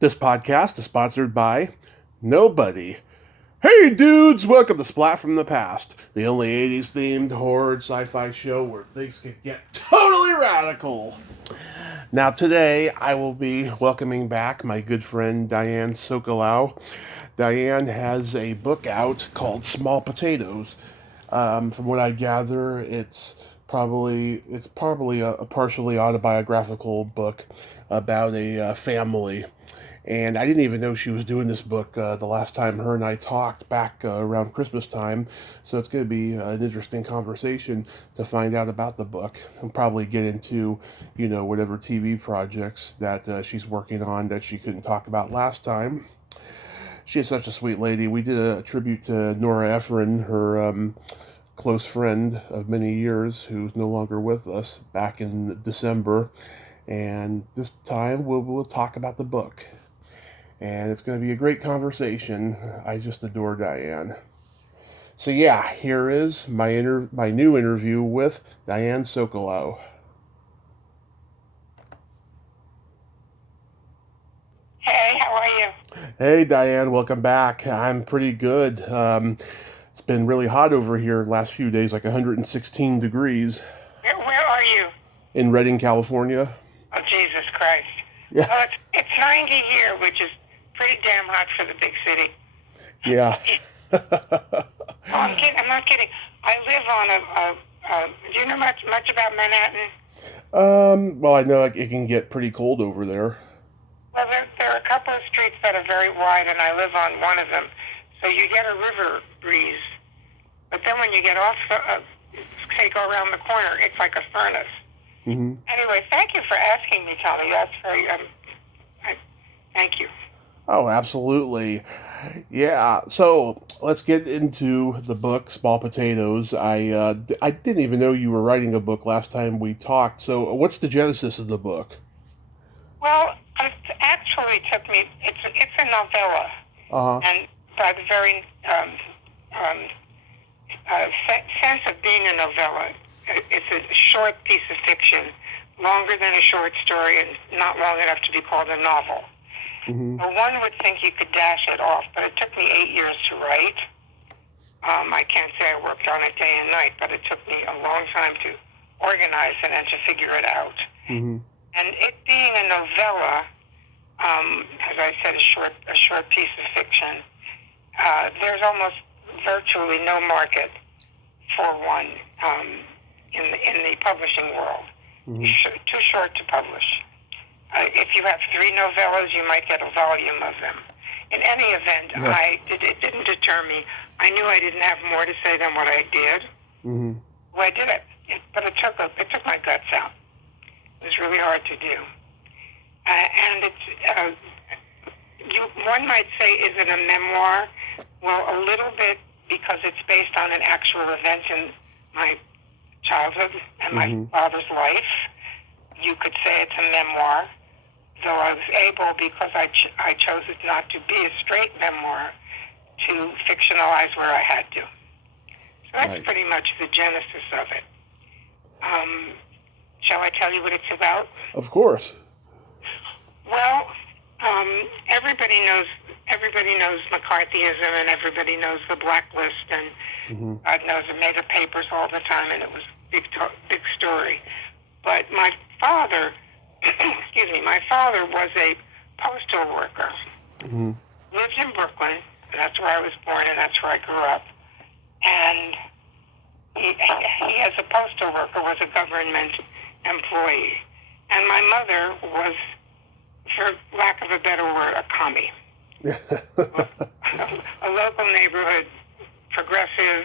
This podcast is sponsored by nobody. Hey dudes, welcome to Splat from the Past, the only 80s themed horror sci-fi show where things can get totally radical. Now today I will be welcoming back my good friend Diane Sokolow. Diane has a book out called Small Potatoes. From what I gather, it's probably a partially autobiographical book about a family. And I didn't even know she was doing this book the last time her and I talked back around Christmas time. So it's going to be an interesting conversation to find out about the book and probably get into, whatever TV projects that she's working on that she couldn't talk about last time. She is such a sweet lady. We did a tribute to Nora Ephron, her close friend of many years, who's no longer with us, back in December. And this time we'll talk about the book. And it's going to be a great conversation. I just adore Diane. So yeah, here is my new interview with Diane Sokolow. Hey, how are you? Hey Diane, welcome back. I'm pretty good. It's been really hot over here the last few days, like 116 degrees Where are you? in Redding, California. Oh, Jesus Christ. Yeah, Well, it's 90 here, which is pretty damn hot for the big city. yeah. Oh, I'm kidding. I'm not kidding. I live on do you know much about Manhattan? Well, I know it can get pretty cold over there. Well, there are a couple of streets that are very wide, and I live on one of them. So you get a river breeze. But then when you get off, say, go around the corner, it's like a furnace. Hmm. Anyway, thank you for asking me, Tommy. That's very, thank you. Oh, absolutely. Yeah. So let's get into the book, Small Potatoes. I didn't even know you were writing a book last time we talked. So what's the genesis of the book? Well, it actually took me. It's a novella, Uh huh. and by the very sense of being a novella, it's a short piece of fiction, longer than a short story, and not long enough to be called a novel. Hmm. Well, one would think you could dash it off, but it took me 8 years to write. I can't say I worked on it day and night, but it took me a long time to organize it and to figure it out. Hmm. And it being a novella, as I said, a short piece of fiction, there's almost virtually no market for one in the publishing world. Hmm. Too short to publish. If you have 3 novellas, you might get a volume of them. In any event, Yeah. it didn't deter me. I knew I didn't have more to say than what I did. Hmm. Well, I did it, but it took my guts out. It was really hard to do. And it's, one might say, is it a memoir? Well, a little bit, because it's based on an actual event in my childhood and my Hmm. father's life. You could say it's a memoir, though I was able, because I chose it not to be a straight memoir, to fictionalize where I had to. So that's Right. pretty much the genesis of it. Shall I tell you what it's about? Of course. Well, everybody knows McCarthyism, and everybody knows the blacklist, and Hmm. God knows it made the papers all the time, and it was big story. But my father, my father was a postal worker. Hmm. Lived in Brooklyn, and that's where I was born, and that's where I grew up. And he as a postal worker, was a government employee. And my mother was, for lack of a better word, a commie. A local neighborhood progressive.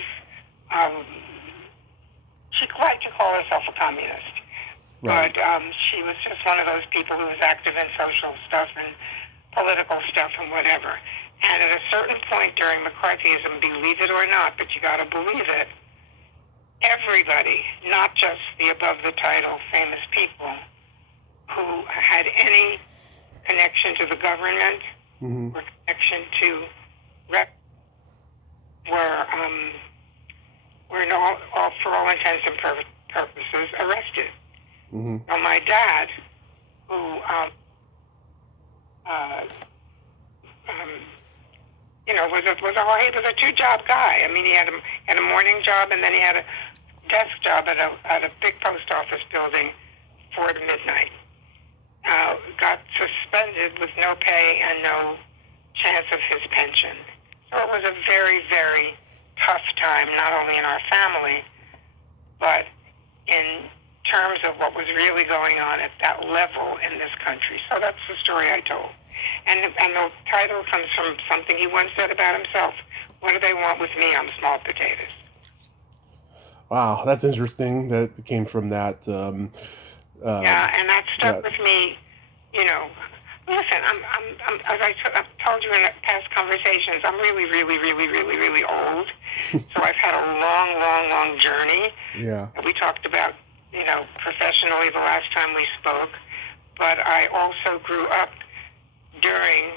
She liked to call herself a communist. Right. But she was just one of those people who was active in social stuff and political stuff and whatever. And at a certain point during McCarthyism, believe it or not, but you got to believe it, everybody, not just the above the title famous people who had any connection to the government Hmm. or connection to rep, were all for all intents and purposes arrested. Hmm. Well, my dad, who uh, um, he was a two-job guy. I mean, he had a morning job, and then he had a desk job at a big post office building 4 to midnight. Got suspended with no pay and no chance of his pension. So it was a very, very tough time, not only in our family, but in terms of what was really going on at that level in this country. So that's the story I told. And the title comes from something he once said about himself. What do they want with me? I'm small potatoes. Wow, that's interesting. That came from that. Yeah, and that stuck with me. Listen, I've told you in past conversations, I'm really, really, really, really, really old. So I've had a long, long, long journey. Yeah. We talked about, professionally the last time we spoke, but I also grew up during,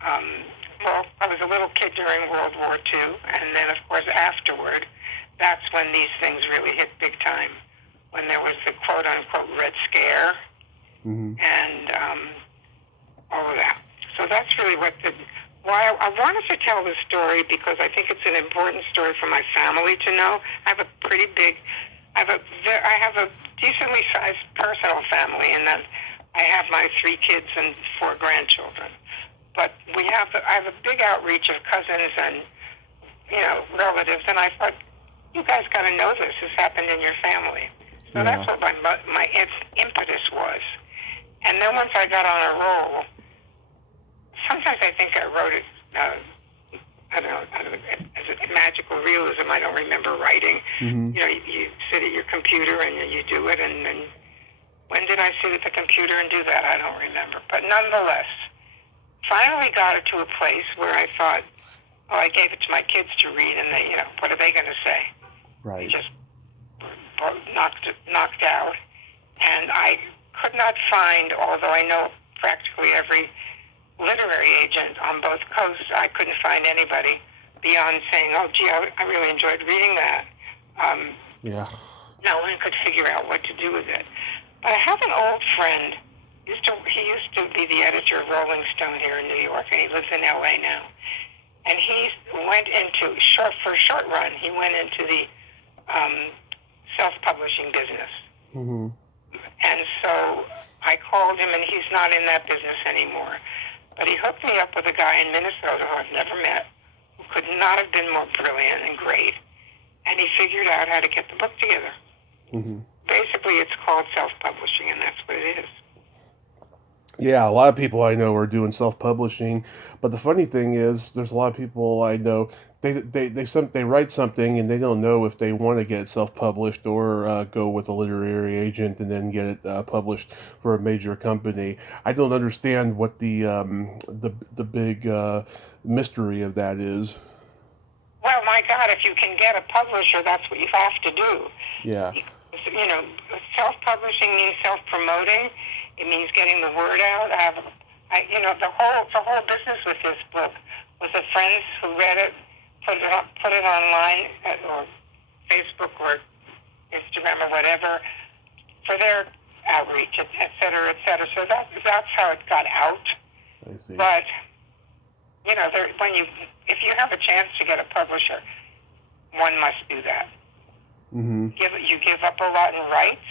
I was a little kid during World War II, and then, of course, afterward, that's when these things really hit big time, when there was the quote-unquote Red Scare, and all of that. So that's really why I wanted to tell this story, because I think it's an important story for my family to know. I have a decently sized personal family, in that I have my 3 kids and 4 grandchildren. But I have a big outreach of cousins and, relatives, and I thought, you guys got to know this. This happened in your family. So that's what my impetus was. And then once I got on a roll, sometimes I think I wrote it, I don't know, as a magical realism. I don't remember writing. You sit at your computer and you do it, and then when did I sit at the computer and do that? I don't remember. But nonetheless, finally got it to a place where I thought, I gave it to my kids to read, and they, what are they going to say? Right. They just knocked out. And I could not find, although I know practically every literary agent on both coasts, I couldn't find anybody beyond saying, oh, gee, I really enjoyed reading that. No one could figure out what to do with it. But I have an old friend. He used to be the editor of Rolling Stone here in New York, and he lives in L.A. now. And he went into, for a short run, he went into the self-publishing business. And so I called him, and he's not in that business anymore. But he hooked me up with a guy in Minnesota who I've never met, who could not have been more brilliant and great. And he figured out how to get the book together. Basically, it's called self-publishing, and that's what it is. Yeah, a lot of people I know are doing self-publishing, but the funny thing is, there's a lot of people I know, they write something and they don't know if they want to get it self-published or go with a literary agent and then get it published for a major company. I don't understand what the big mystery of that is. Well, my God, if you can get a publisher, that's what you have to do. Yeah. Self-publishing means self-promoting. It means getting the word out. The whole business with this book was the friends who read it, put it online or Facebook or Instagram or whatever for their outreach, et cetera, et cetera. So that's how it got out. I see. But if you have a chance to get a publisher, one must do that. You give up a lot in rights.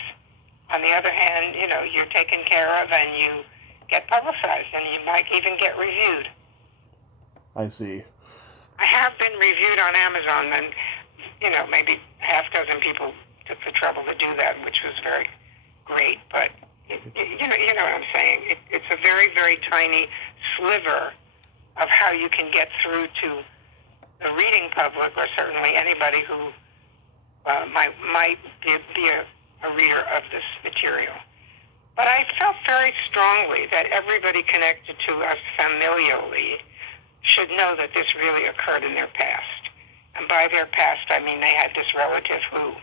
On the other hand, you're taken care of and you get publicized and you might even get reviewed. I see. I have been reviewed on Amazon, and, maybe half dozen people took the trouble to do that, which was very great. But, you know what I'm saying? It's a very, very tiny sliver of how you can get through to the reading public, or certainly anybody who might be a reader of this material. But I felt very strongly that everybody connected to us familially should know that this really occurred in their past. And by their past, I mean they had this relative who...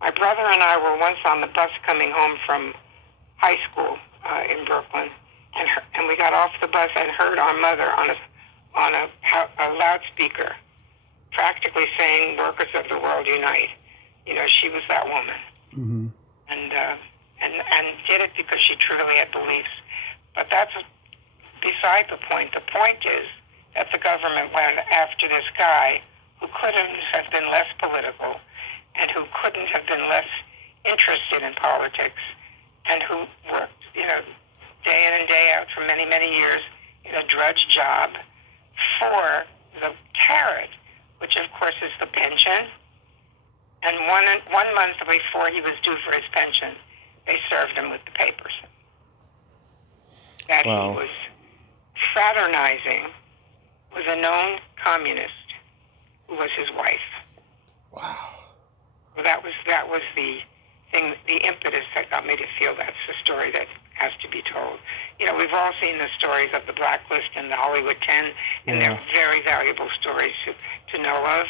my brother and I were once on the bus coming home from high school in Brooklyn, and we got off the bus and heard our mother on a loudspeaker practically saying, "Workers of the world unite." She was that woman. And did it because she truly had beliefs. that's beside the point. The point is that the government went after this guy who couldn't have been less political and who couldn't have been less interested in politics and who worked, day in and day out for many, many years in a drudge job for the carrot, which of course is the pension. And one month before he was due for his pension, they served him with the papers that Wow. he was fraternizing with a known communist who was his wife. Wow. Well, that was the thing, the impetus that got me to feel that's the story that has to be told. We've all seen the stories of the Blacklist and the Hollywood 10, and they're very valuable stories to know of.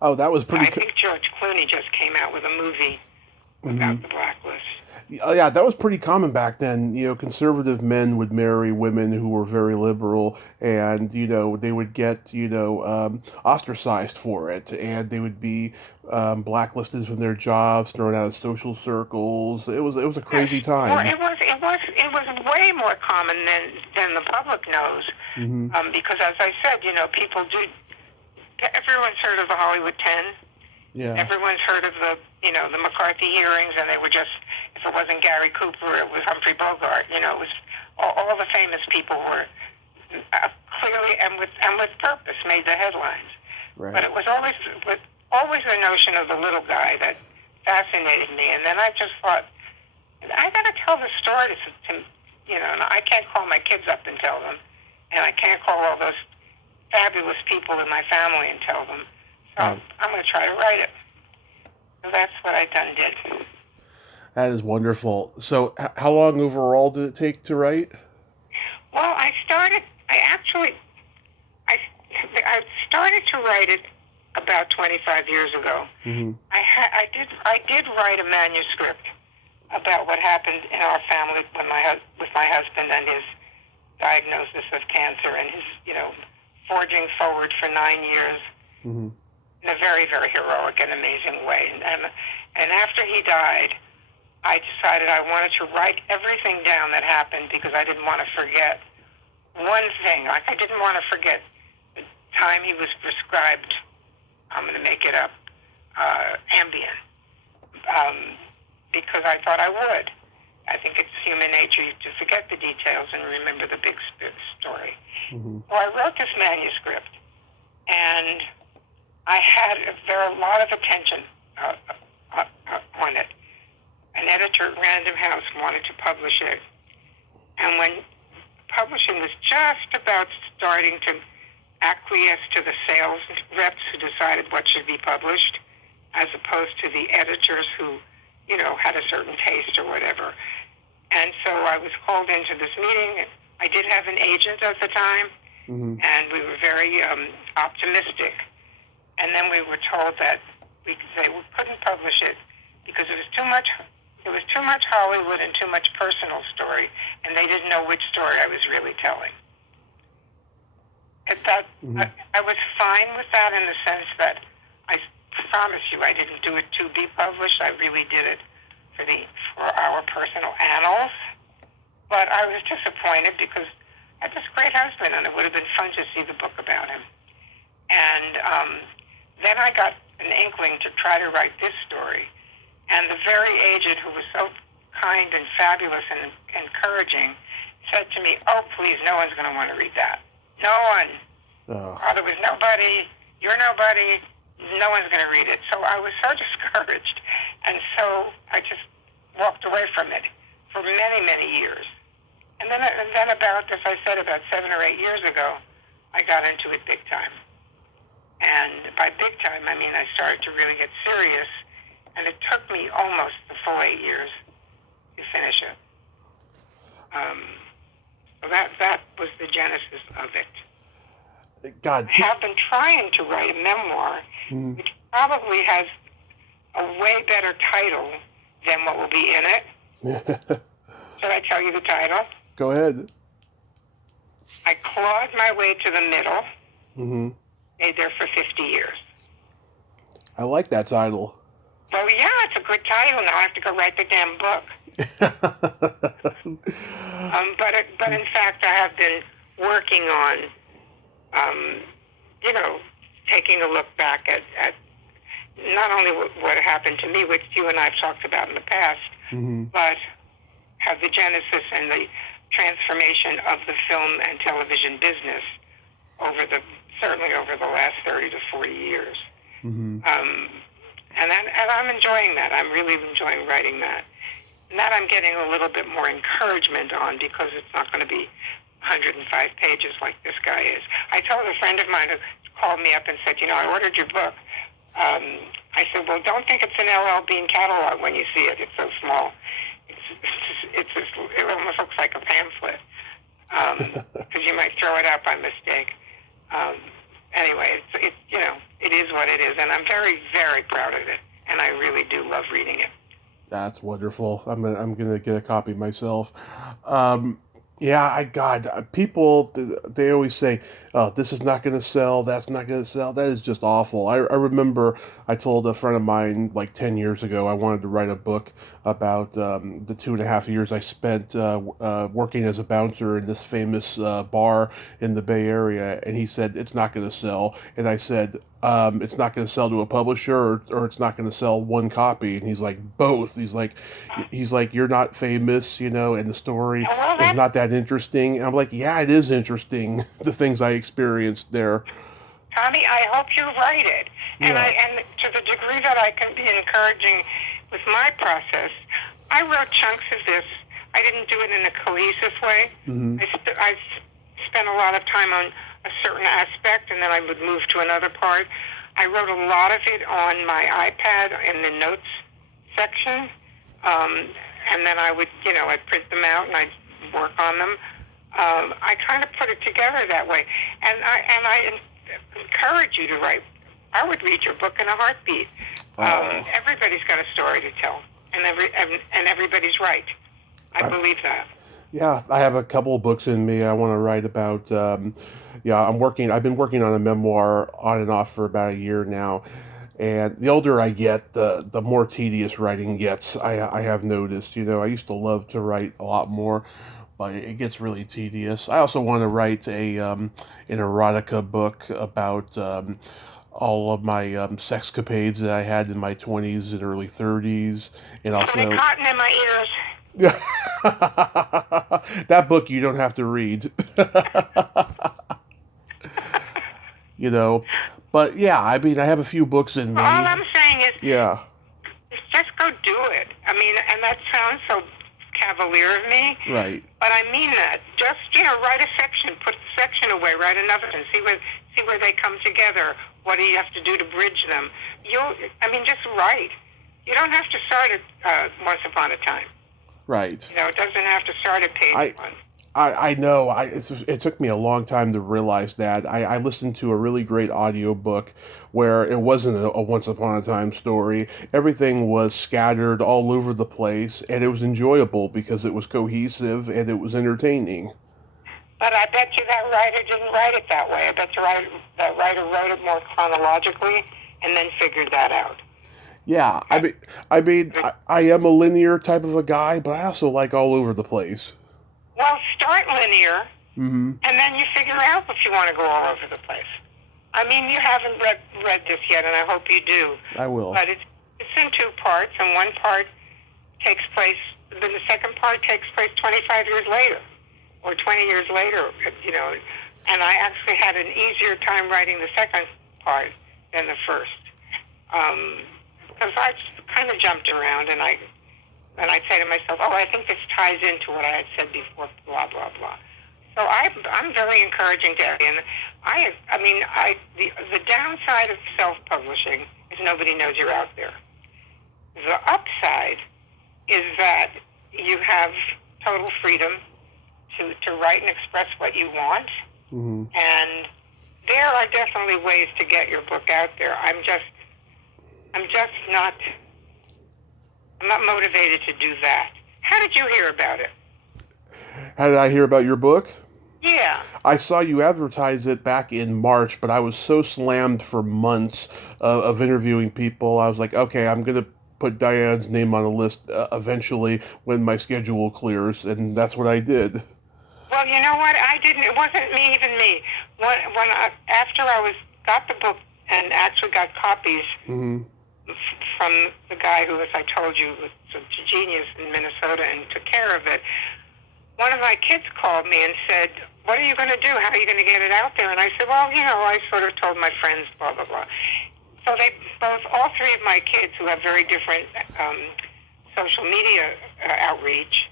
Oh, that was pretty. I think George Clooney just came out with a movie about the Blacklist. Yeah, that was pretty common back then. Conservative men would marry women who were very liberal, and they would get ostracized for it, and they would be blacklisted from their jobs, thrown out of social circles. It was a crazy time. Well, it was way more common than the public knows, because as I said, people do. Everyone's heard of the Hollywood 10. Yeah. Everyone's heard of the McCarthy hearings, and they were just, if it wasn't Gary Cooper, it was Humphrey Bogart. It was all the famous people were clearly and with purpose made the headlines. Right. But it was always the notion of the little guy that fascinated me. And then I just thought, I got to tell the story to and I can't call my kids up and tell them, and I can't call all those fabulous people in my family and tell them. So I'm going to try to write it. So that's what I did. That is wonderful. So how long overall did it take to write? Well, I started to write it about 25 years ago. Mm-hmm. I did write a manuscript about what happened in our family with my husband and his diagnosis of cancer and his, forging forward for 9 years. Mm-hmm. In a very, very heroic and amazing way. And after he died, I decided I wanted to write everything down that happened because I didn't want to forget one thing. Like I didn't want to forget the time he was prescribed, I'm going to make it up, Ambien, because I thought I would. I think it's human nature to forget the details and remember the big story. Mm-hmm. Well, I wrote this manuscript, and there are a lot of attention on it. An editor at Random House wanted to publish it, and when publishing was just about starting to acquiesce to the sales reps who decided what should be published, as opposed to the editors who, had a certain taste or whatever. And so I was called into this meeting. I did have an agent at the time, and we were very optimistic. And then we were told that we couldn't publish it because it was too much Hollywood and too much personal story, and they didn't know which story I was really telling. I was fine with that in the sense that I promise you I didn't do it to be published. I really did it for our personal annals. But I was disappointed because I had this great husband, and it would have been fun to see the book about him. And then I got an inkling to try to write this story. And the very agent who was so kind and fabulous and encouraging said to me, "Oh, please, no one's going to want to read that. No one. Oh. There was nobody. You're nobody. No one's going to read it." So I was so discouraged. And so I just walked away from it for many, many years. And then about, as I said, about 7 or 8 years ago, I got into it big time. And by big time, I mean I started to really get serious, and it took me almost the full 8 years to finish it. So that was the genesis of it. God. I have been trying to write a memoir, which probably has a way better title than what will be in it. Should I tell you the title? Go ahead. I clawed my way to the middle. Stayed there for 50 years. I like that title. So yeah, it's a good title. Now I have to go write the damn book. But in fact, I have been working on, you know, taking a look back at not only what happened to me, which you and I have talked about in the past, but have the genesis and the transformation of the film and television business certainly over the last 30 to 40 years. And I'm enjoying that. I'm really enjoying writing that. And that I'm getting a little bit more encouragement on, because it's not going to be 105 pages like this guy is. I told a friend of mine who called me up and said, I ordered your book. I said, well, don't think it's an LL Bean catalog when you see it. It's so small. It almost looks like a pamphlet, because you might throw it out by mistake. Anyway, it is what it is, and I'm very, very proud of it, and I really do love reading it. That's wonderful. I'm gonna get a copy myself. People, they always say, "Oh, this is not gonna sell. That's not gonna sell." That is just awful. I remember I told a friend of mine like 10 years ago I wanted to write a book about the 2.5 years I spent working as a bouncer in this famous bar in the Bay Area, and he said it's not gonna sell, and I said, it's not going to sell to a publisher, or it's not going to sell one copy. And he's like, both. He's like, you're not famous, and the story is not that interesting. And I'm like, yeah, it is interesting, the things I experienced there. Tommy, I hope you write it. And and to the degree that I can be encouraging with my process, I wrote chunks of this. I didn't do it in a cohesive way. I spent a lot of time on a certain aspect, and then I would move to another part. I wrote a lot of it on my iPad in the notes section, and then I would, I'd print them out and I'd work on them. I kind of put it together that way, and I encourage you to write. I would read your book in a heartbeat. Everybody's got a story to tell, and everybody's right. I believe that. Yeah, I have a couple of books in me I want to write about. I've been working on a memoir on and off for about a year now. And the older I get, the more tedious writing gets. I have noticed, I used to love to write a lot more, but it gets really tedious. I also want to write an erotica book about all of my sexcapades that I had in my 20s and early 30s. And also, cotton in my ears. Yeah, that book you don't have to read. But yeah, I mean, I have a few books in me. All I'm saying is, just go do it. I mean, and that sounds so cavalier of me. Right. But I mean that. Just, write a section, put the section away, write another and see where they come together. What do you have to do to bridge them? Just write. You don't have to start at Once Upon a Time. Right. It doesn't have to start at page 1. I know. It took me a long time to realize that. I listened to a really great audiobook where it wasn't a Once Upon a Time story. Everything was scattered all over the place, and it was enjoyable because it was cohesive and it was entertaining. But I bet you that writer didn't write it that way. I bet that writer wrote it more chronologically and then figured that out. Yeah, I am a linear type of a guy, but I also like all over the place. Well, start linear, and then you figure out if you want to go all over the place. I mean, you haven't read this yet, and I hope you do. I will. But it's in 2 parts, and one part takes place, then the second part takes place 25 years later, or 20 years later, and I actually had an easier time writing the second part than the first. Because I kind of jumped around, and I'd say to myself, I think this ties into what I had said before, blah, blah, blah. So I'm very encouraging to everyone. The downside of self-publishing is nobody knows you're out there. The upside is that you have total freedom to write and express what you want. Mm-hmm. And there are definitely ways to get your book out there. I'm not motivated to do that. How did you hear about it? How did I hear about your book? Yeah. I saw you advertise it back in March, but I was so slammed for months of interviewing people. I was like, okay, I'm going to put Diane's name on the list eventually when my schedule clears, and that's what I did. Well, you know what? I didn't. It wasn't me, even me. After I got the book and actually got copies Mm-hmm. from the guy who, as I told you, was a genius in Minnesota and took care of it. One of my kids called me and said, "What are you going to do? How are you going to get it out there?" And I said, "Well, I sort of told my friends, blah blah blah." So all three of my kids, who have very different social media outreach,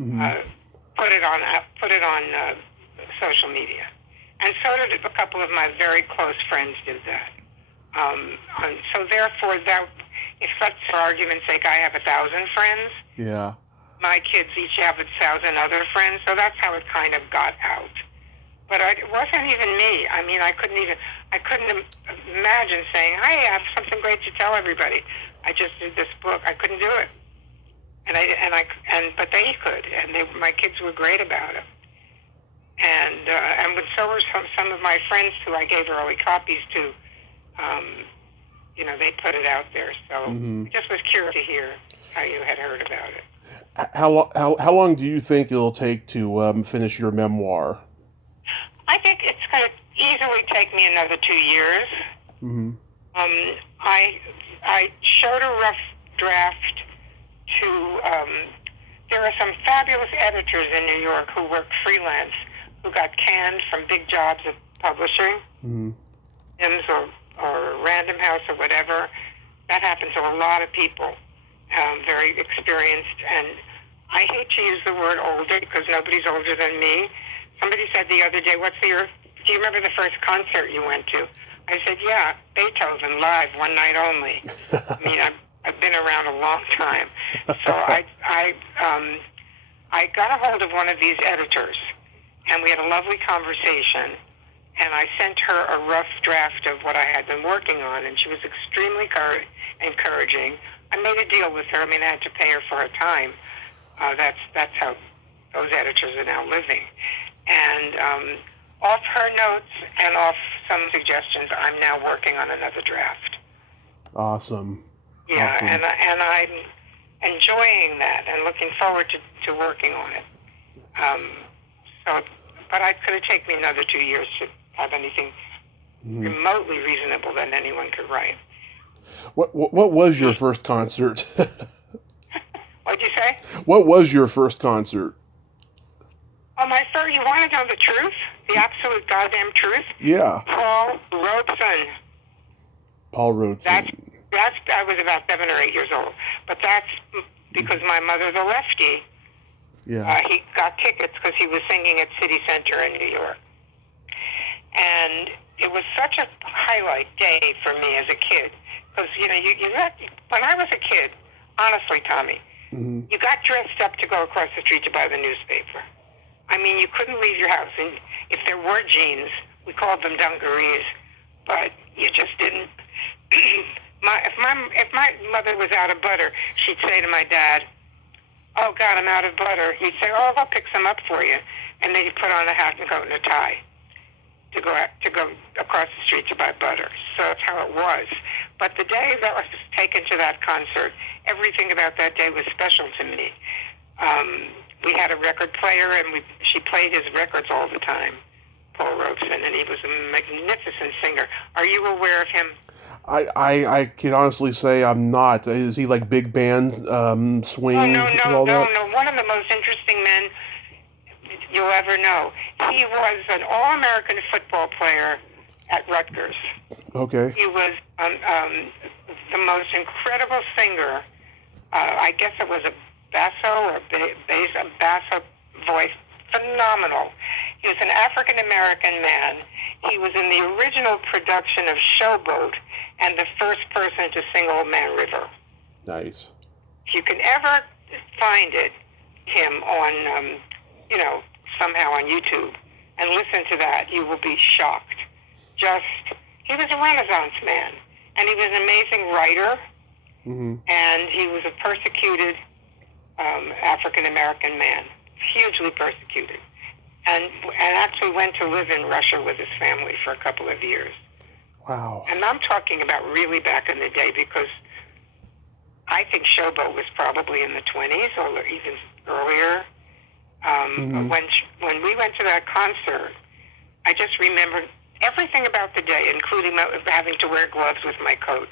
Mm-hmm. put it on social media, and so did a couple of my very close friends did that. And so therefore, if let's for argument's sake, I have 1,000 friends. Yeah. My kids each have 1,000 other friends, so that's how it kind of got out. But it wasn't even me. I mean, I couldn't imagine saying, "Hey, I have something great to tell everybody. I just did this book." I couldn't do it, but they could, and my kids were great about it. And so were some of my friends who I gave early copies to. They put it out there. So I just was curious to hear how you had heard about it. How long do you think it'll take to finish your memoir? I think it's going to easily take me another 2 years. Mm-hmm. I showed a rough draft to. There are some fabulous editors in New York who work freelance, who got canned from big jobs of publishing, Sims or Random House or whatever. That happens to a lot of people, very experienced. And I hate to use the word older because nobody's older than me. Somebody said the other day, do you remember the first concert you went to? I said, yeah, Beethoven live, one night only. I mean, I've been around a long time. So I got a hold of one of these editors, and we had a lovely conversation. And I sent her a rough draft of what I had been working on, and she was extremely encouraging. I made a deal with her. I mean, I had to pay her for her time. That's how those editors are now living. And off her notes and off some suggestions, I'm now working on another draft. Awesome. Yeah, awesome. And I'm enjoying that and looking forward to working on it. But it could take me another 2 years to have anything remotely reasonable that anyone could write. What was your first concert? What'd you say? What was your first concert? Oh, my first, you want to know the truth? The absolute goddamn truth? Yeah. Paul Robeson. Paul Robeson. I was about 7 or 8 years old. But that's because my mother's a lefty. Yeah. He got tickets because he was singing at City Center in New York. And it was such a highlight day for me as a kid. Because, when I was a kid, honestly, Tommy, you got dressed up to go across the street to buy the newspaper. I mean, you couldn't leave your house. And if there were jeans, we called them dungarees, but you just didn't. If my mother was out of butter, she'd say to my dad, "Oh, God, I'm out of butter." He'd say, "Oh, I'll pick some up for you." And then he'd put on a hat and coat and a tie to go across the street to buy butter. So that's how it was. But the day that I was taken to that concert, everything about that day was special to me. We had a record player, and she played his records all the time, Paul Robeson, and he was a magnificent singer. Are you aware of him? I can honestly say I'm not. Is he like big band swing and all that? No. One of the most interesting men you'll ever know. He was an All-American football player at Rutgers. Okay. He was the most incredible singer. I guess it was a basso or bass, a basso voice. Phenomenal. He was an African-American man. He was in the original production of Showboat and the first person to sing Old Man River. Nice. If you can ever find him on, somehow on YouTube and listen to that, you will be shocked. He was a Renaissance man, and he was an amazing writer, and he was a persecuted African-American man, hugely persecuted, and actually went to live in Russia with his family for a couple of years. Wow. And I'm talking about really back in the day, because I think Showboat was probably in the 20s or even earlier. Mm-hmm. But when we went to that concert, I just remembered everything about the day, including having to wear gloves with my coat.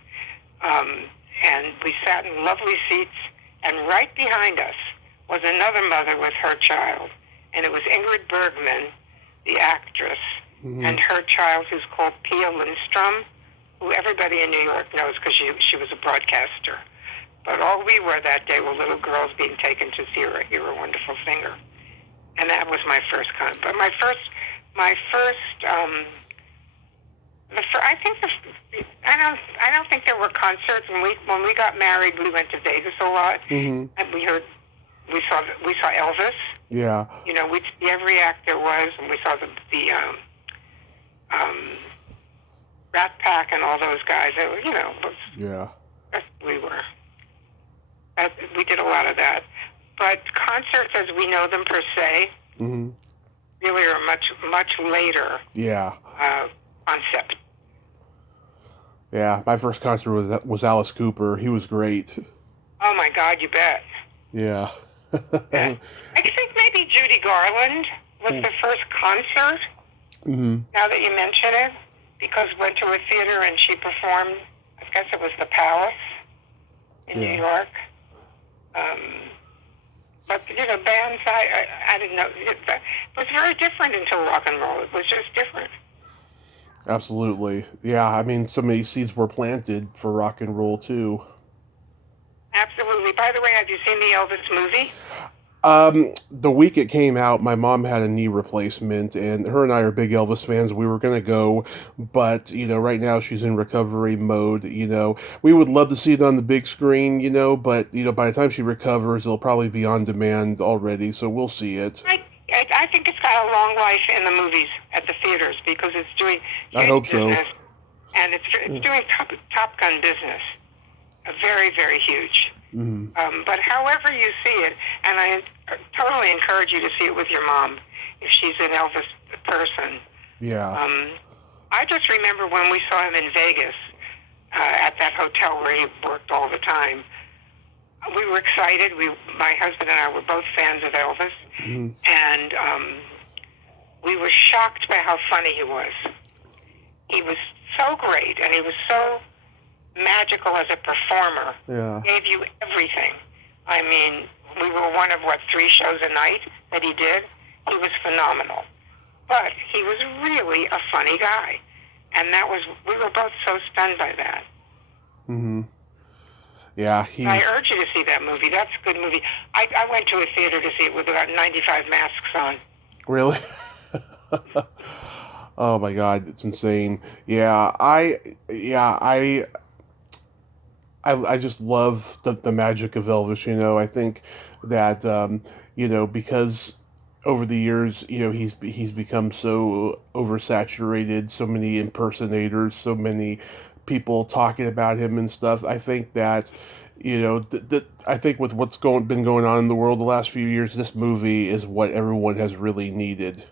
And we sat in lovely seats, and right behind us was another mother with her child. And it was Ingrid Bergman, the actress, Mm-hmm. and her child, who's called Pia Lindstrom, who everybody in New York knows because she was a broadcaster. But all we were that day were little girls being taken to see her hear a wonderful singer. And that was my first concert. But I don't think there were concerts. When we got married, we went to Vegas a lot, Mm-hmm. and we saw Elvis. Yeah. You know, we'd see every act there was, and we saw the Rat Pack and all those guys. It was, Yeah. we were. We did a lot of that. But concerts as we know them per se Mm-hmm. really are much later Yeah. concept. Yeah. My first concert was Alice Cooper. He was great. Oh my God, you bet. Yeah. I think maybe Judy Garland was the first concert, Mm-hmm. now that you mention it, because we went to a theater and she performed, I guess it was the Palace in New York. But, bands, I didn't know. It was very different until rock and roll. It was just different. Absolutely. Yeah, I mean, so many seeds were planted for rock and roll, too. Absolutely. By the way, have you seen the Elvis movie? The week it came out, my mom had a knee replacement, and her and I are big Elvis fans. We were going to go, but, right now she's in recovery mode. We would love to see it on the big screen, but, by the time she recovers, it'll probably be on demand already, so we'll see it. I think it's got a long life in the movies at the theaters because it's doing I hope so. business, and it's doing Top Gun business, a very, very huge. Mm-hmm. But however you see it, and I totally encourage you to see it with your mom if she's an Elvis person. Yeah. I just remember when we saw him in Vegas at that hotel where he worked all the time. We were excited. My husband and I were both fans of Elvis, Mm-hmm. and we were shocked by how funny he was. He was so great, and he was so magical as a performer. Yeah. Gave you everything. I mean, we were one of 3 shows a night that he did. He was phenomenal, but he was really a funny guy, and we were both so stunned by that. Mm-hmm. Yeah, I urge you to see that movie. That's a good movie. I went to a theater to see it with about 95 masks on. Really? Oh my God, it's insane. Yeah, I just love the magic of Elvis. I think that because over the years, he's become so oversaturated, so many impersonators, so many people talking about him and stuff. I think that I think with what's been going on in the world the last few years, this movie is what everyone has really needed.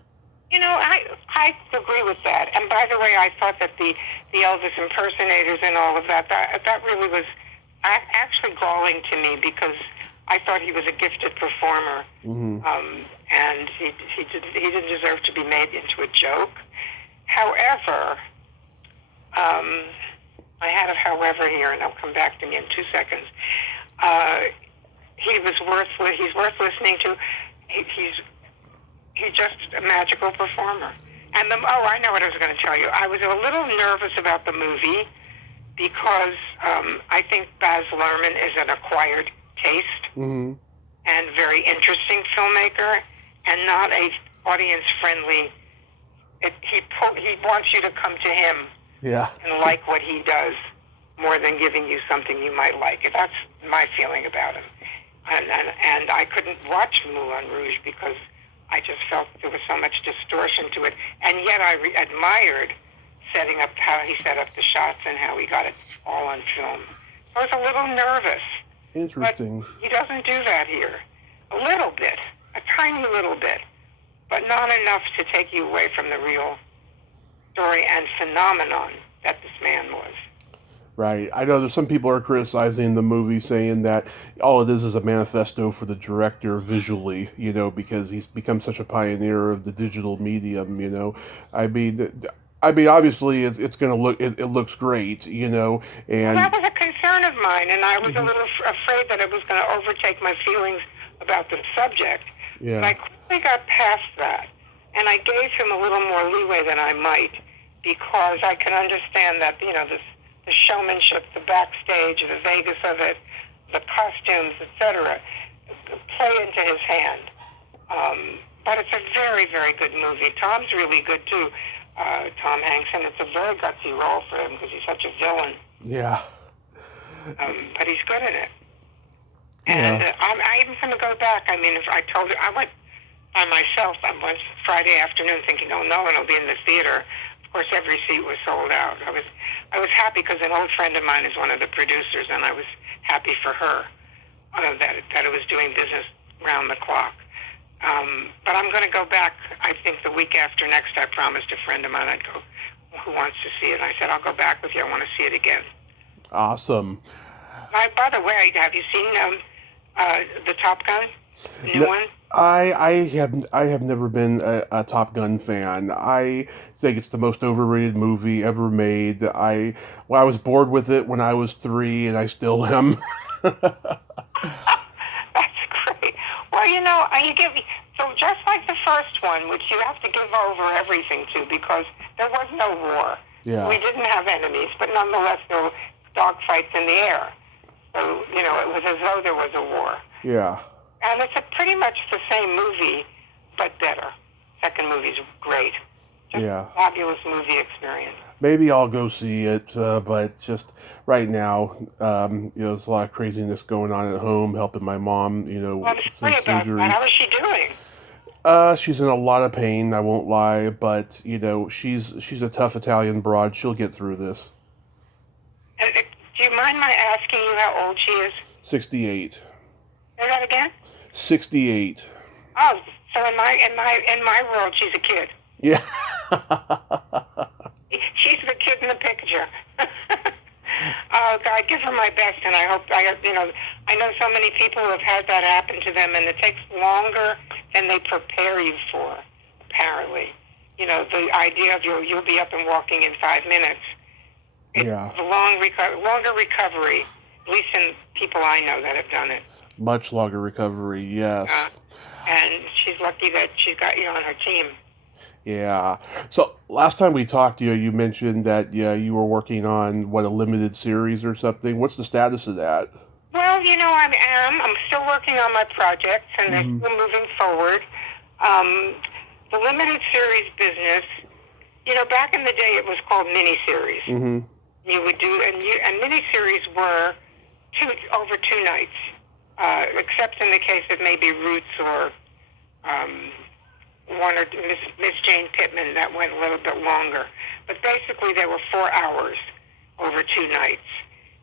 I agree with that. And by the way, I thought that the Elvis impersonators and all of that really was actually galling to me because I thought he was a gifted performer. Mm-hmm. And he didn't deserve to be made into a joke. However, I had a however here, and it'll come back to me in 2 seconds. He's worth listening to. He's just a magical performer. And I know what I was going to tell you. I was a little nervous about the movie because I think Baz Luhrmann is an acquired taste Mm-hmm. and very interesting filmmaker, and not a audience-friendly. He wants you to come to him and like what he does more than giving you something you might like. That's my feeling about him. And I couldn't watch Moulin Rouge because I just felt there was so much distortion to it. And yet I admired how he set up the shots and how he got it all on film. I was a little nervous. Interesting. But he doesn't do that here. A little bit, a tiny little bit, but not enough to take you away from the real story and phenomenon that this man was. Right. I know there's some people are criticizing the movie, saying that all it is a manifesto for the director visually, because he's become such a pioneer of the digital medium. I mean, obviously it's going to it looks great, Well, that and was a concern of mine, and I was a Mhm. little afraid that it was going to overtake my feelings about the subject. But I yeah, quickly got past that, and I gave him a little more leeway than I might, because I can understand that, the showmanship, the backstage, the Vegas of it, the costumes, etc., play into his hand. But it's a very, very good movie. Tom's really good too, Tom Hanks, and it's a very gutsy role for him because he's such a villain. yeah, But he's good in it. And yeah. I'm going to go back. I mean, if I told you, I went by myself. I went Friday afternoon thinking, oh, no one will be in the theater. Of course, every seat was sold out. I was happy because an old friend of mine is one of the producers, and I was happy for her that it was doing business round the clock. But I'm going to go back, I think, the week after next. I promised a friend of mine I'd go who wants to see it. I said, I'll go back with you. I want to see it again. Awesome. By the way, have you seen the Top Gun, new No, one? I have never been a Top Gun fan. I think it's the most overrated movie ever made. I was bored with it when I was 3, and I still am. That's great. Well, you give so just like the first one, which you have to give over everything to because there was no war. We Yeah, didn't have enemies, but nonetheless there were dogfights in the air. So it was as though there was a war. yeah, And it's pretty much the same movie, but better. Second movie's great. Just yeah. a fabulous movie experience. Maybe I'll go see it, but just right now, there's a lot of craziness going on at home, helping my mom, Well, with some sorry about that. surgery. How is she doing? She's in a lot of pain, I won't lie, but she's a tough Italian broad. She'll get through this. Do you mind my asking you how old she is? 68. Say that again? 68. Oh, so in my world, she's a kid. Yeah. She's the kid in the picture. Oh, God, give her my best, and I hope I know so many people who have had that happen to them, and it takes longer than they prepare you for. Apparently, the idea of you'll be up and walking in 5 minutes. It's Yeah. a longer recovery, at least in people I know that have done it. Much longer recovery, yes. And she's lucky that she's got you on her team. Yeah. So last time we talked to you, you mentioned that you were working on a limited series or something. What's the status of that? Well, I'm still working on my projects, and they're still moving forward. The limited series business, back in the day, it was called miniseries. Mm-hmm. You would do, and miniseries were over 2 nights, except in the case of maybe Roots or one or Miss Jane Pittman that went a little bit longer. But basically, they were 4 hours over 2 nights,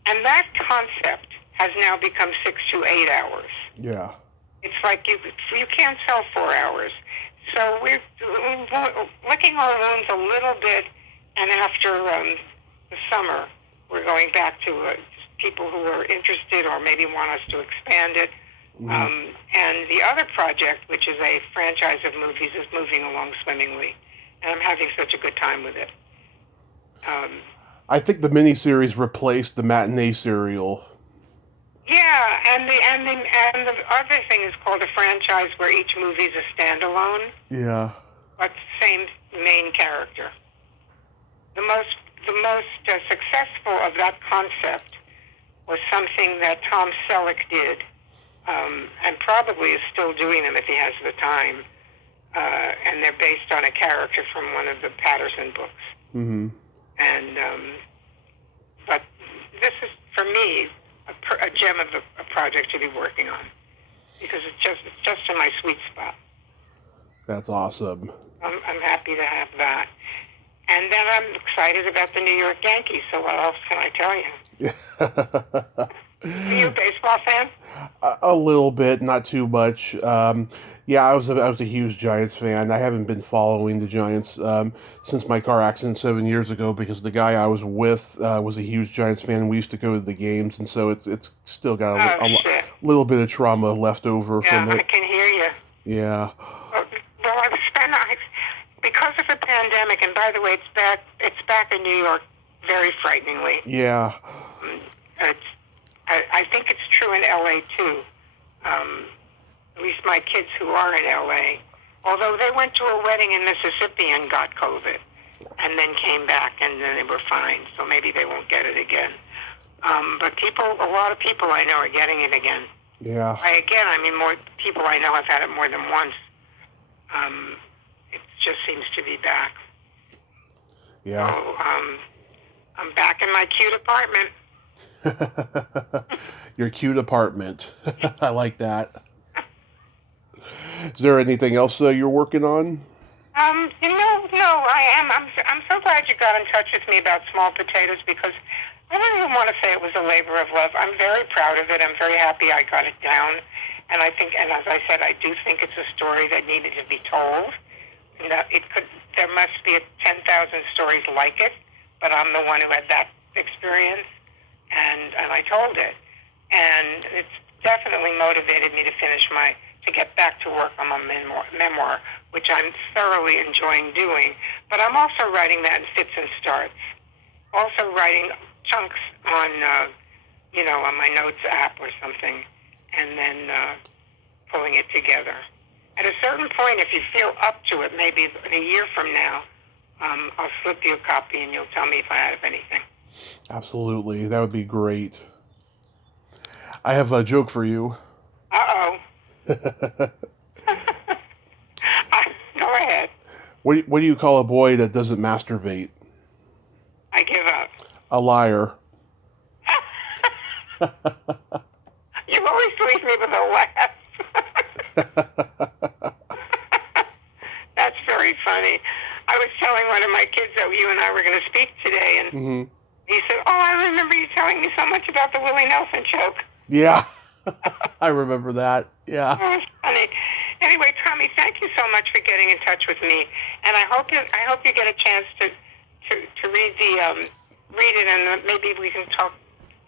and that concept has now become 6 to 8 hours. Yeah. It's like you can't sell 4 hours. So we're licking our wounds a little bit, and after the summer, we're going back to people who are interested or maybe want us to expand it. And the other project, which is a franchise of movies, is moving along swimmingly, and I'm having such a good time with it. I think the miniseries replaced the matinee serial. Yeah, and the other thing is called a franchise, where each movie is a standalone, Yeah. but same main character. The most successful of that concept was something that Tom Selleck did, and probably is still doing them if he has the time. And they're based on a character from one of the Patterson books. Mm-hmm. And but this is, for me, a gem of a project to be working on, because it's just in my sweet spot. That's awesome. I'm happy to have that. And then I'm excited about the New York Yankees, so what else can I tell you? Are you a baseball fan? A little bit, not too much. Yeah, I was a huge Giants fan. I haven't been following the Giants since my car accident 7 years ago because the guy I was with was a huge Giants fan. We used to go to the games, and so it's still got Oh, a shit. little bit of trauma left over Yeah, from I it. can hear you. Yeah, Well, because of the pandemic, and by the way, it's back in New York very frighteningly. yeah, It's, I think it's true in LA too. At least my kids who are in LA, although they went to a wedding in Mississippi and got COVID, and then came back and then they were fine. So maybe they won't get it again. But a lot of people I know are getting it again. yeah. I mean more people I know have had it more than once. It just seems to be back. Yeah. So I'm back in my cute apartment. Your cute apartment. I like that. Is there anything else you're working on? No, I am. I'm so glad you got in touch with me about small potatoes because I don't even want to say it was a labor of love. I'm very proud of it. I'm very happy I got it down. And I think, and as I said, I do think it's a story that needed to be told. And that there must be 10,000 stories like it, but I'm the one who had that experience, and I told it. And it's definitely motivated me to get back to work on my memoir, which I'm thoroughly enjoying doing. But I'm also writing that in fits and starts. Also writing chunks on, on my notes app or something, and then pulling it together. At a certain point, if you feel up to it, maybe a year from now, I'll slip you a copy and you'll tell me if I have anything. Absolutely. That would be great. I have a joke for you. Uh-oh. Go ahead. What do you call a boy that doesn't masturbate? I give up. A liar. You always leave me with a laugh. That's very funny. I was telling one of my kids that you and I were going to speak today, and Mm-hmm. he said, "Oh, I remember you telling me so much about the Willie Nelson joke." Yeah. I remember that. Yeah. Oh, it's funny. Anyway, Tommy, thank you so much for getting in touch with me, and I hope you get a chance to read it, and maybe we can talk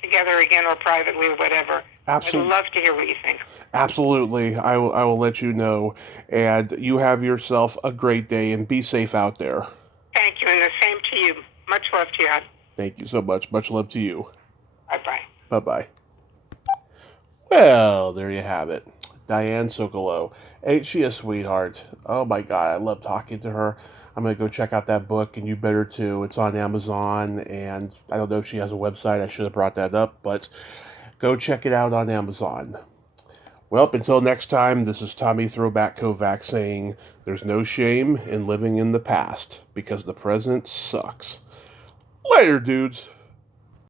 together again or privately or whatever. Absolutely. I'd love to hear what you think. Absolutely. I will let you know. And you have yourself a great day and be safe out there. Thank you, and the same to you. Much love to you. Thank you so much. Much love to you. Bye-bye. Bye-bye. Well, there you have it. Diane Sokolow. Ain't she a sweetheart? Oh my God, I love talking to her. I'm going to go check out that book, and you better too. It's on Amazon, and I don't know if she has a website. I should have brought that up, but go check it out on Amazon. Well, until next time, this is Tommy Throwback Kovac saying there's no shame in living in the past because the present sucks. Later, dudes.